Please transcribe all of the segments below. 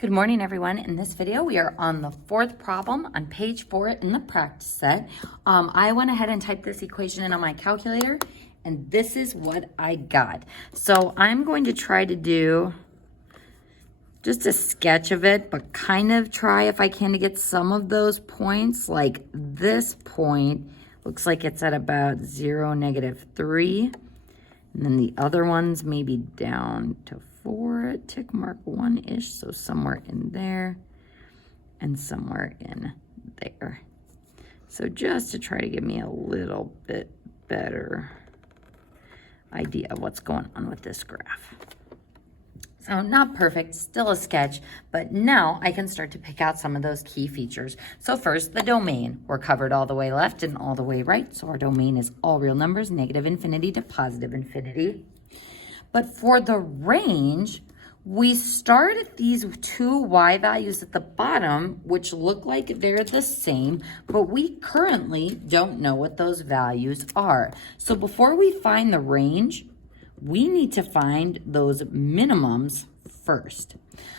Good morning, everyone. In this video, we are on the fourth problem on page 4 in the practice set. I went ahead and typed this equation in on my calculator, and this is what I got. So I'm going to try to do just a sketch of it, but kind of try if I can to get some of those points. Like this point looks like it's at about 0, -3. And then the other ones maybe down to 4, tick mark 1-ish, so somewhere in there and somewhere in there. So just to try to give me a little bit better idea of what's going on with this graph. So not perfect, still a sketch, but now I can start to pick out some of those key features. So first, the domain. We're covered all the way left and all the way right, so our domain is all real numbers, -infinity to +infinity. But for the range, we start at these two y values at the bottom, which look like they're the same, but we currently don't know what those values are. So before we find the range, we need to find those minimums first.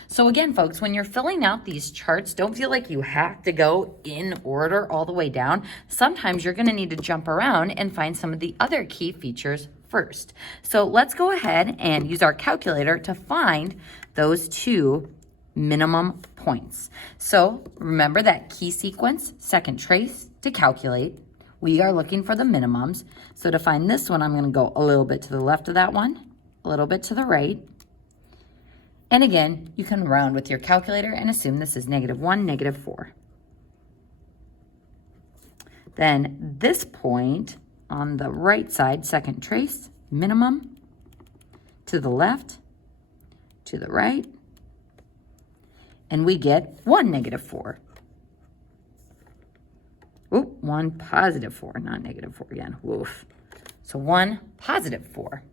So again, folks, when you're filling out these charts, don't feel like you have to go in order all the way down. Sometimes you're going to need to jump around and find some of the other key features first. So let's go ahead and use our calculator to find those two minimum points. So remember that key sequence, second trace to calculate. We are looking for the minimums. So to find this one, I'm going to go a little bit to the left of that one, a little bit to the right. And again, you can round with your calculator and assume this is -1, -4. Then this point on the right side, second trace, minimum, to the left, to the right, and we get 1 -4. Oop, 1 +4, not -4 again. Woof. So 1 +4.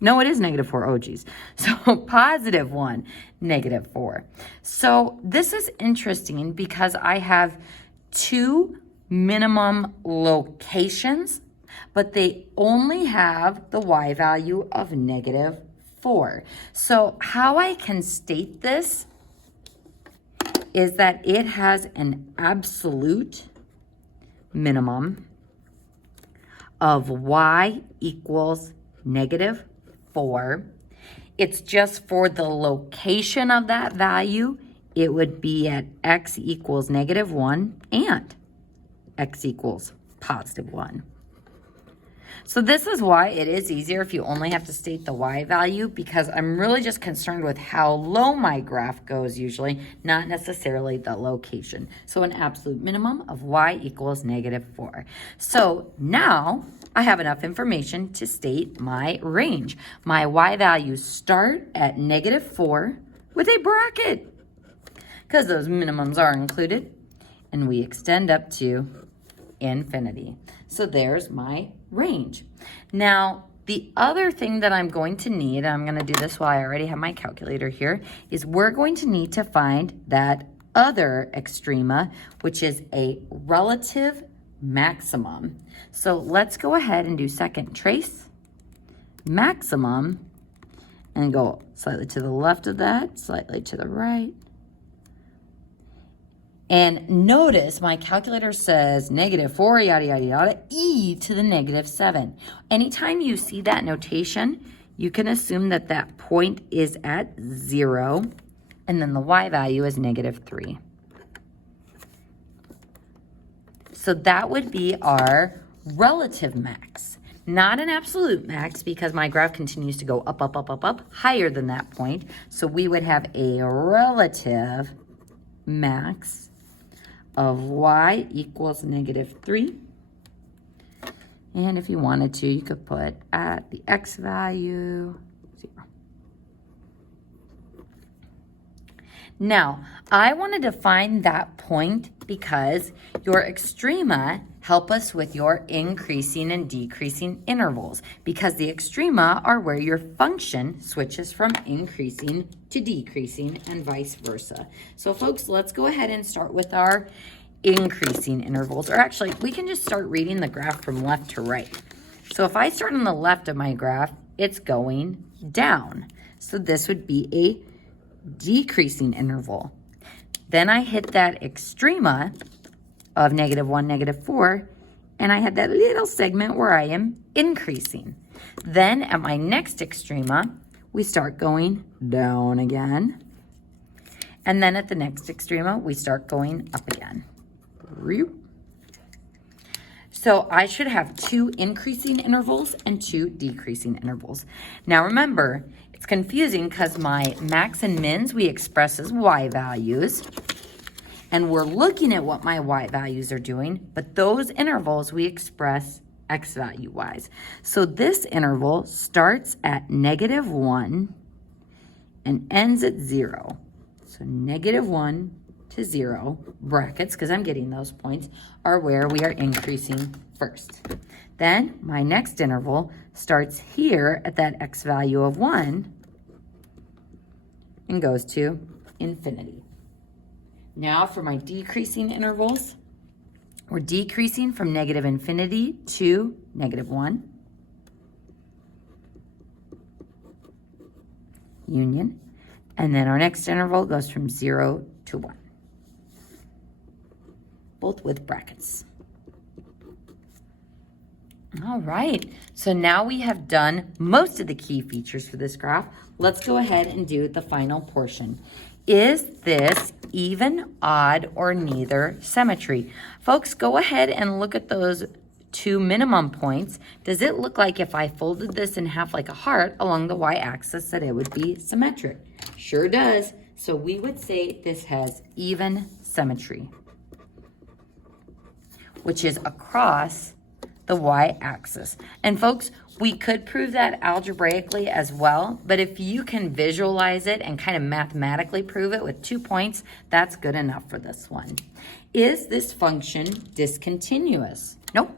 No, it is -4. Oh, geez. So +1, -4. So this is interesting because I have two minimum locations, but they only have the y value of -4. So how I can state this is that it has an absolute minimum of y equals -4. It's just for the location of that value, it would be at x equals -1 and x equals +1. So this is why it is easier if you only have to state the y value, because I'm really just concerned with how low my graph goes usually, not necessarily the location. So an absolute minimum of y equals -4. So now I have enough information to state my range. My y values start at -4 with a bracket, because those minimums are included, and we extend up to infinity. So there's my range. Now, the other thing that I'm going to need, I'm going to do this while I already have my calculator here, is we're going to need to find that other extrema, which is a relative maximum. So let's go ahead and do second trace, maximum, and go slightly to the left of that, slightly to the right. And notice my calculator says -4, yada, yada, yada, e to the -7. Anytime you see that notation, you can assume that that point is at 0, and then the y value is -3. So that would be our relative max, not an absolute max, because my graph continues to go up, up, up, up, up, higher than that point. So we would have a relative max of y equals -3. And if you wanted to, you could put at the x value 0. Now, I wanted to find that point because your extrema help us with your increasing and decreasing intervals, because the extrema are where your function switches from increasing to decreasing and vice versa. So folks, let's go ahead and start with our increasing intervals, or actually we can just start reading the graph from left to right. So if I start on the left of my graph, it's going down. So this would be a decreasing interval. Then I hit that extrema of -1, -4, and I had that little segment where I am increasing. Then at my next extrema, we start going down again. And then at the next extrema, we start going up again. So I should have 2 increasing intervals and 2 decreasing intervals. Now remember, it's confusing because my max and mins we express as y values. And we're looking at what my y values are doing, but those intervals we express x value wise. So this interval starts at -1 and ends at 0. So -1 to 0, brackets, because I'm getting those points, are where we are increasing first. Then my next interval starts here at that x value of 1 and goes to infinity. Now for my decreasing intervals, we're decreasing from -infinity to -1. Union. And then our next interval goes from 0 to 1. Both with brackets. All right, so now we have done most of the key features for this graph. Let's go ahead and do the final portion. Is this even, odd, or neither symmetry? Folks, go ahead and look at those 2 minimum points. Does it look like if I folded this in half like a heart along the y-axis that it would be symmetric? Sure does. So we would say this has even symmetry, which is across the y-axis. And folks, we could prove that algebraically as well, but if you can visualize it and kind of mathematically prove it with 2 points, that's good enough for this one. Is this function discontinuous? Nope.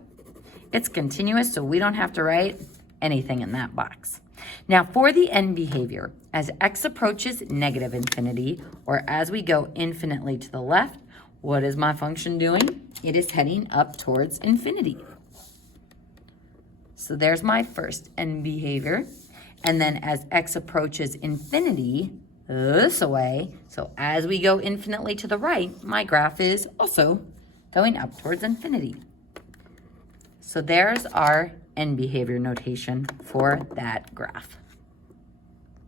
It's continuous, so we don't have to write anything in that box. Now for the end behavior, as x approaches -infinity, or as we go infinitely to the left, what is my function doing? It is heading up towards infinity. So there's my first end behavior. And then as x approaches infinity, this way, so as we go infinitely to the right, my graph is also going up towards infinity. So there's our end behavior notation for that graph.